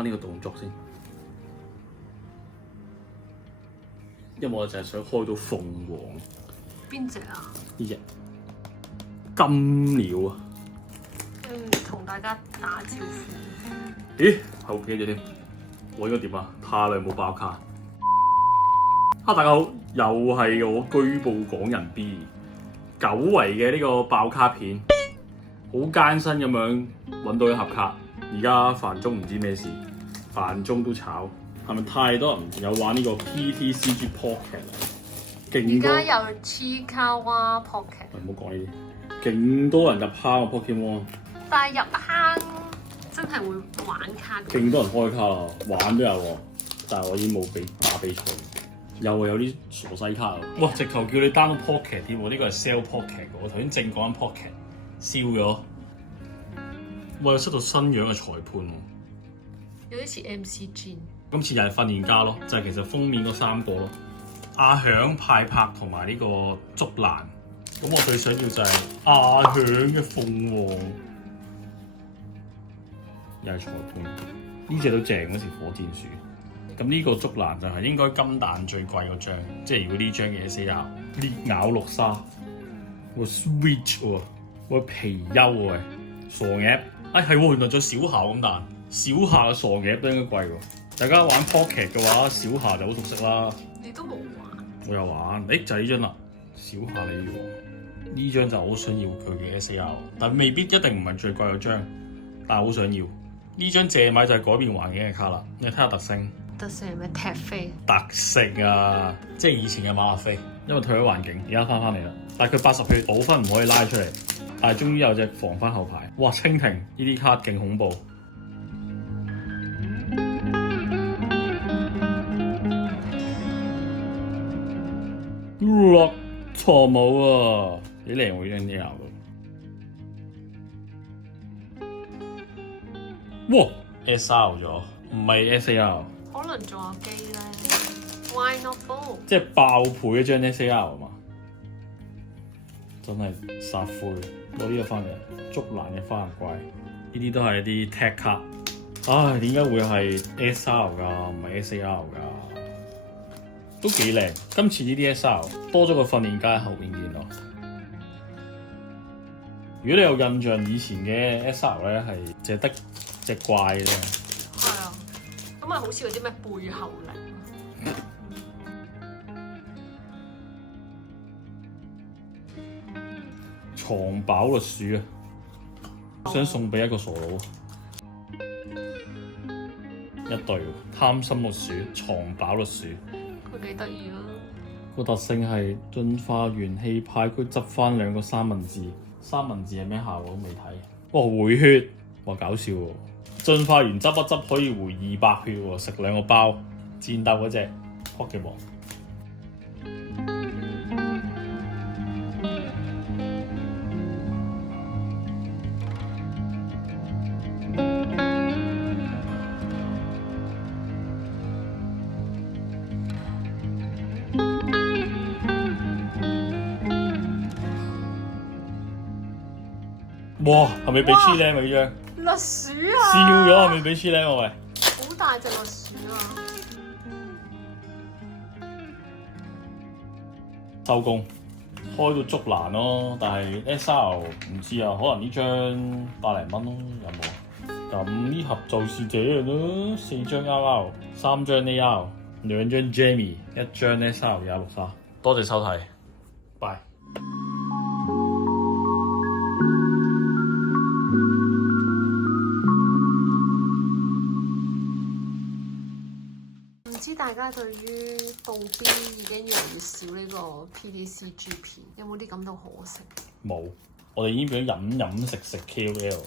翻呢個動作先，因為我就係想開到鳳凰。邊隻啊？呢隻金鳥啊！同大家打招呼。咦，後邊嘅嘢添，我應該點啊？太耐冇爆卡。大家好，又係我居步港人 B， 久違嘅呢個爆卡片，好艱辛咁樣揾到一盒卡。而家繁中唔知咩事，繁中都炒，係咪太多人有玩呢個 PTCG Pocket 啊？勁多。而家有 Chiikawa Pocket。唔好講呢啲，勁多人入坑個 Pokemon。但係入坑真係會玩卡。勁多人開卡啦，玩都有喎，但係我已經冇打比賽。又有啲傻西卡啊！哇，直頭叫你 download Pocket 添喎，呢個係 sell Pocket 嘅，我頭先正講緊 Pocket， 燒咗。哇，有出到新樣嘅裁判喎，有啲似 MCG。今次又係訓練家咯，就係其實封面嗰三個咯，阿響、派拍同埋呢個竹蘭。咁我最想要就係阿響嘅鳳凰，又係裁判，呢隻都正嗰時火箭鼠。咁呢個竹蘭就係應該金蛋最貴嗰張，即係如果呢張嘅 SAR 裂咬綠沙，個 Switch 喎，個皮優喎，傻鴨，係喎，原來仲有小夏咁彈，小夏嘅傻鴨都應該貴喎。大家玩 Pocket 嘅話，小夏就好熟悉啦。你都冇玩？我有玩，就係呢張啦，小夏你要呢張就好想要佢嘅 SAR， 但未必一定唔係最貴嗰張，但係好想要呢張借買就係改變環境嘅卡啦。你睇下特性。特性係咩？踢飛特性啊，即係以前嘅馬勒飛，因為退咗環境，而家翻嚟啦。但係佢80血保分唔可以拉出嚟，但係終於有隻防翻後排。哇，蜻蜓呢啲卡勁恐怖。落錯帽啊，幾靚喎呢張嘢喎。哇 ，SR 咗，唔係 SAR。可能仲有機咧 ，Why not full？ 即係爆倍一張 SAR 啊嘛，真係殺灰，攞呢個翻嚟，竹蘭嘅花人怪，呢啲都係一啲 tech 卡。唉，點解會係 SR 㗎，唔係 SAR 㗎？都幾靚，今次呢啲 SR 多咗個訓練家喺後邊見到。如果你有印象，以前嘅 SR 咧係淨係得隻怪嘅啫。咁咪好似嗰啲咩背後靈，藏寶律鼠啊！想送俾一個傻佬，一對貪心律鼠，藏寶律鼠，佢幾得意咯。個特性係進化元氣派，佢執翻2個三文治，三文治係咩效果都未睇。哇，回血，哇搞笑喎！進化完執一執可以回200血喎，食2個包。戰鬥嗰隻 Pokemon。哇，係咪俾 Chilam 啊呢張？律鼠啊！笑咗係咪俾 Chilam 啊喂？好大隻律鼠啊！收工，開到竹蘭咯，但係 SR 唔知啊，可能呢張100零蚊咯，有冇？咁呢盒就是這樣咯，4張 RR， 3張 AR， 2張 Jamie， 1張 SR 廿綠沙。多謝收睇，拜。唔知大家對於道邊已經越嚟越少呢個 PTCG 片，有冇啲感到可惜？冇，我哋已經變咗飲食 KOL。